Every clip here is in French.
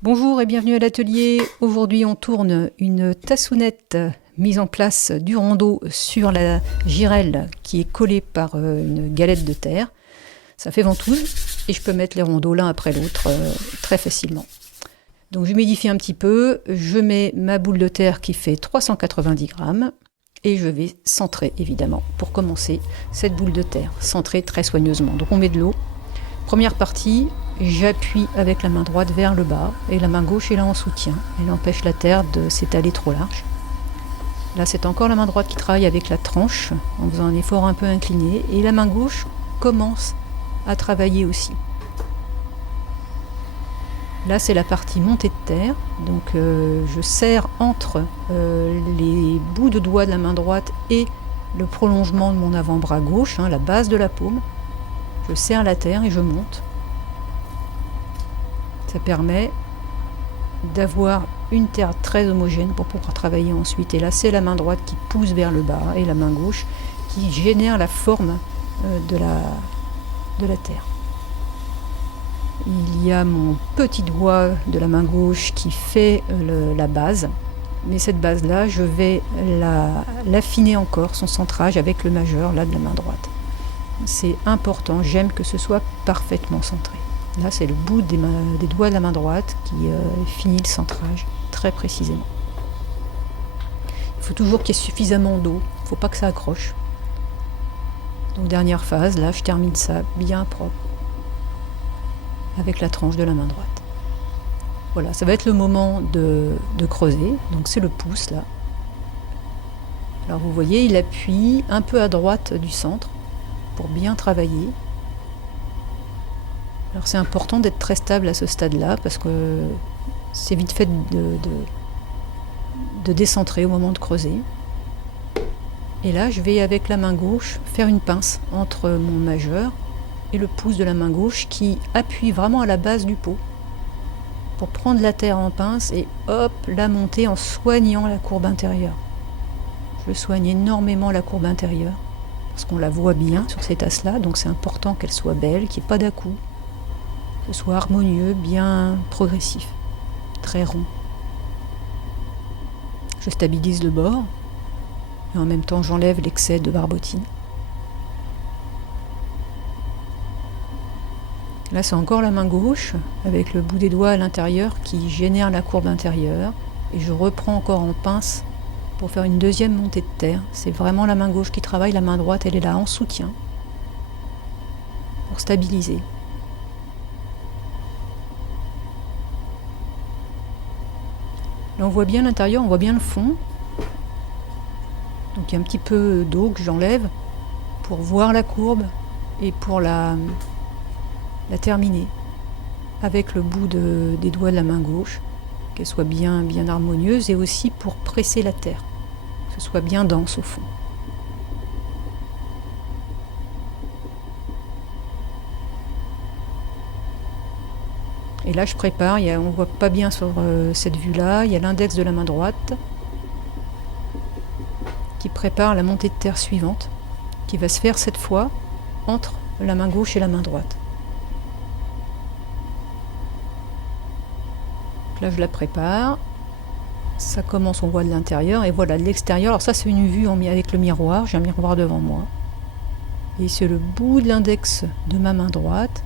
Bonjour et bienvenue à l'atelier. Aujourd'hui on tourne une tassounette mise en place du rondeau sur la girelle qui est collée par une galette de terre. Ça fait ventouse et je peux mettre les rondeaux l'un après l'autre très facilement. Donc je m'édifie un petit peu, je mets ma boule de terre qui fait 390 grammes et je vais centrer évidemment pour commencer cette boule de terre, centrer très soigneusement. Donc on met de l'eau. Première partie, j'appuie avec la main droite vers le bas et la main gauche est là en soutien. Elle empêche la terre de s'étaler trop large. Là, c'est encore la main droite qui travaille avec la tranche en faisant un effort un peu incliné et la main gauche commence à travailler aussi. Là, c'est la partie montée de terre. Donc, je serre entre les bouts de doigts de la main droite et le prolongement de mon avant-bras gauche, la base de la paume. Je serre la terre et je monte. Ça permet d'avoir une terre très homogène pour pouvoir travailler ensuite. Et là, c'est la main droite qui pousse vers le bas et la main gauche qui génère la forme de la terre. Il y a mon petit doigt de la main gauche qui fait la base. Mais cette base-là, je vais l'affiner encore, son centrage avec le majeur là, de la main droite. C'est important, j'aime que ce soit parfaitement centré. Là, c'est le bout des doigts de la main droite qui finit le centrage très précisément. Il faut toujours qu'il y ait suffisamment d'eau, il ne faut pas que ça accroche. Donc dernière phase, là je termine ça bien propre avec la tranche de la main droite. Voilà, ça va être le moment de creuser, donc c'est le pouce là. Alors vous voyez, il appuie un peu à droite du centre pour bien travailler. Alors c'est important d'être très stable à ce stade-là parce que c'est vite fait de décentrer au moment de creuser. Et là, je vais avec la main gauche faire une pince entre mon majeur et le pouce de la main gauche qui appuie vraiment à la base du pot pour prendre la terre en pince et hop, la monter en soignant la courbe intérieure. Je soigne énormément la courbe intérieure parce qu'on la voit bien sur ces tasses-là, donc c'est important qu'elle soit belle, qu'il n'y ait pas d'à-coups, que ce soit harmonieux, bien progressif, très rond. Je stabilise le bord et en même temps j'enlève l'excès de barbotine. Là c'est encore la main gauche avec le bout des doigts à l'intérieur qui génère la courbe intérieure et je reprends encore en pince pour faire une deuxième montée de terre. C'est vraiment la main gauche qui travaille, la main droite elle est là en soutien pour stabiliser. Là on voit bien l'intérieur, on voit bien le fond. Donc il y a un petit peu d'eau que j'enlève pour voir la courbe et pour la terminer avec le bout des doigts de la main gauche, qu'elle soit bien harmonieuse et aussi pour presser la terre, que ce soit bien dense au fond. Et là je prépare, on ne voit pas bien sur cette vue-là, il y a l'index de la main droite qui prépare la montée de terre suivante, qui va se faire cette fois entre la main gauche et la main droite. Donc là je la prépare, ça commence, on voit de l'intérieur, et voilà de l'extérieur. Alors ça c'est une vue avec le miroir, j'ai un miroir devant moi. Et c'est le bout de l'index de ma main droite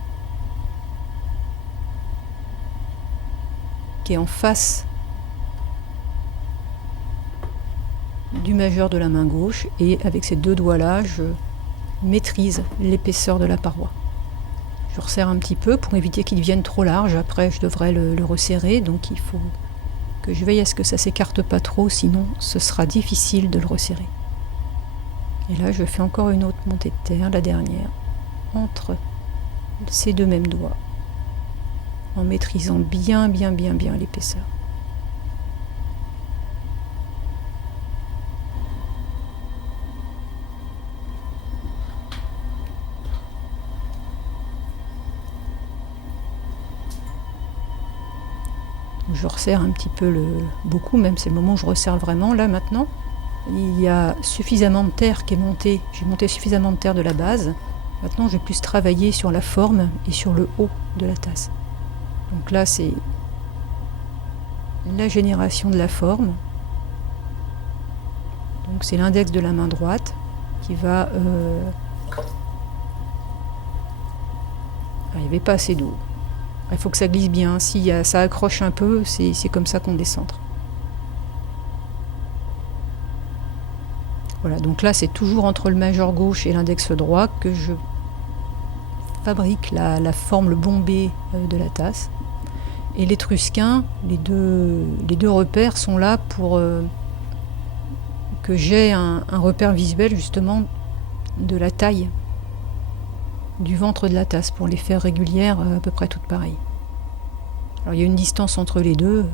qui est en face du majeur de la main gauche, et avec ces deux doigts là je maîtrise l'épaisseur de la paroi. Je resserre un petit peu pour éviter qu'il devienne trop large, après je devrais le resserrer, donc il faut que je veille à ce que ça s'écarte pas trop, sinon ce sera difficile de le resserrer. Et là je fais encore une autre montée de terre, la dernière, entre ces deux mêmes doigts, en maîtrisant bien l'épaisseur. Je resserre un petit peu, beaucoup même, c'est le moment où je resserre vraiment. Là maintenant, il y a suffisamment de terre qui est montée, j'ai monté suffisamment de terre de la base. Maintenant, je vais plus travailler sur la forme et sur le haut de la tasse. Donc là, c'est la génération de la forme. Donc c'est l'index de la main droite qui va... il n'y avait pas assez d'eau. Il faut que ça glisse bien. Si ça accroche un peu, c'est comme ça qu'on décentre. Voilà, donc là c'est toujours entre le majeur gauche et l'index droit que je fabrique la forme, le bombé de la tasse. Et l'étrusquin, les deux repères sont là pour que j'ai un repère visuel justement de la taille du ventre de la tasse pour les faire régulières à peu près toutes pareilles. Alors il y a une distance entre les deux,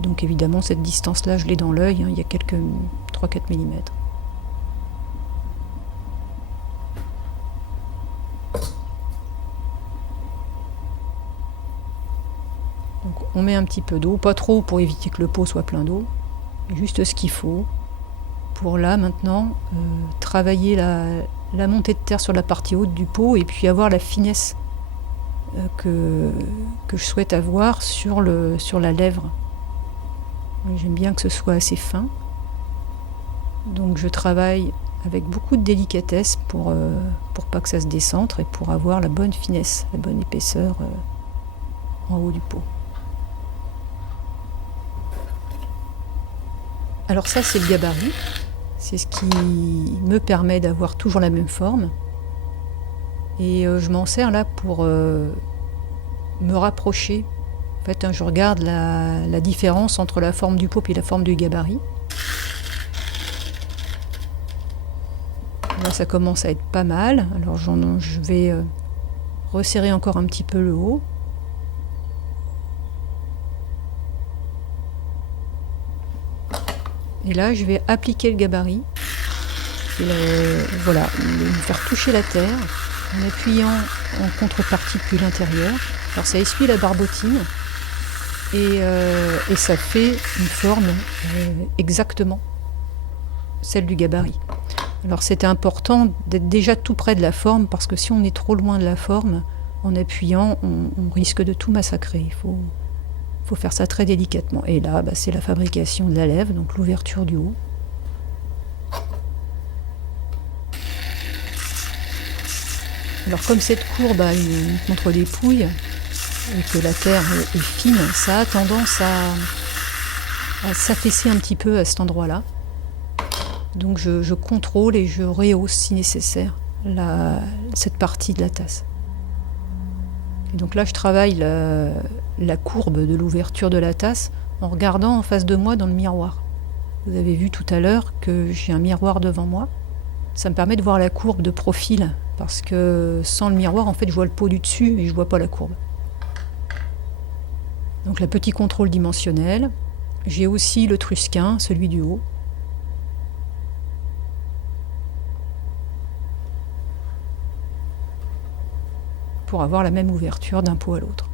donc évidemment cette distance-là je l'ai dans l'œil, il y a quelques 3-4 mm. Donc on met un petit peu d'eau, pas trop pour éviter que le pot soit plein d'eau, juste ce qu'il faut pour là maintenant travailler la montée de terre sur la partie haute du pot et puis avoir la finesse que je souhaite avoir sur la lèvre. J'aime bien que ce soit assez fin, donc je travaille avec beaucoup de délicatesse pour pas que ça se décentre et pour avoir la bonne finesse, la bonne épaisseur en haut du pot. Alors ça c'est le gabarit, c'est ce qui me permet d'avoir toujours la même forme et je m'en sers là pour me rapprocher. En fait, je regarde la différence entre la forme du pot et la forme du gabarit. Là ça commence à être pas mal, alors je vais resserrer encore un petit peu le haut. Et là, je vais appliquer le gabarit, voilà, me faire toucher la terre en appuyant en contrepartie l'intérieur. Alors ça essuie la barbotine et ça fait une forme exactement celle du gabarit. Alors c'était important d'être déjà tout près de la forme parce que si on est trop loin de la forme, en appuyant, on risque de tout massacrer. Il faut faire ça très délicatement. Et là, c'est la fabrication de la lèvre, donc l'ouverture du haut. Alors comme cette courbe a une contre-dépouille et que la terre est fine, ça a tendance à s'affaisser un petit peu à cet endroit-là. Donc je contrôle et je rehausse si nécessaire cette partie de la tasse. Et donc là, je travaille la courbe de l'ouverture de la tasse en regardant en face de moi dans le miroir. Vous avez vu tout à l'heure que j'ai un miroir devant moi. Ça me permet de voir la courbe de profil parce que sans le miroir, en fait, je vois le pot du dessus et je vois pas la courbe. Donc le petit contrôle dimensionnel. J'ai aussi le trusquin, celui du haut. Pour avoir la même ouverture d'un pot à l'autre.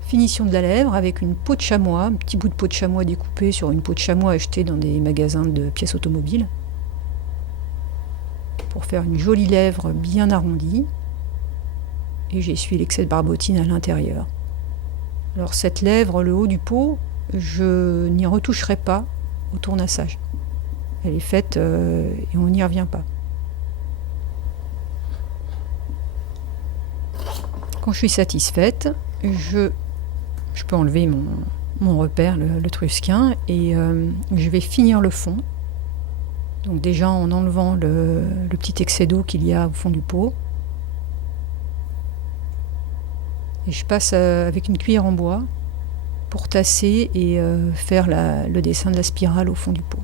Finition de la lèvre avec une peau de chamois, un petit bout de peau de chamois découpé sur une peau de chamois achetée dans des magasins de pièces automobiles pour faire une jolie lèvre bien arrondie. Et j'essuie l'excès de barbotine à l'intérieur. Alors cette lèvre, le haut du pot, je n'y retoucherai pas au tournassage. Elle est faite et on n'y revient pas. Quand je suis satisfaite, je peux enlever mon repère, le trusquin, et je vais finir le fond. Donc déjà en enlevant le petit excès d'eau qu'il y a au fond du pot. Et je passe avec une cuillère en bois pour tasser et faire le dessin de la spirale au fond du pot.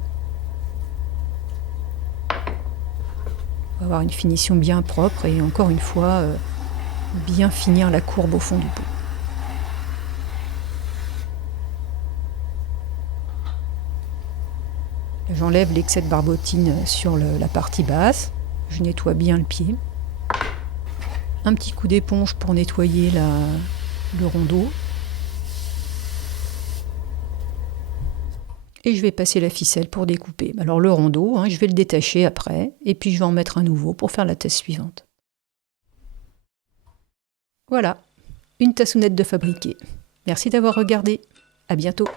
On va avoir une finition bien propre et encore une fois... bien finir la courbe au fond du pot. J'enlève l'excès de barbotine sur la partie basse. Je nettoie bien le pied. Un petit coup d'éponge pour nettoyer le rondeau. Et je vais passer la ficelle pour découper. Alors le rondeau, je vais le détacher après. Et puis je vais en mettre un nouveau pour faire la tasse suivante. Voilà, une tassounette de fabriquer. Merci d'avoir regardé. À bientôt.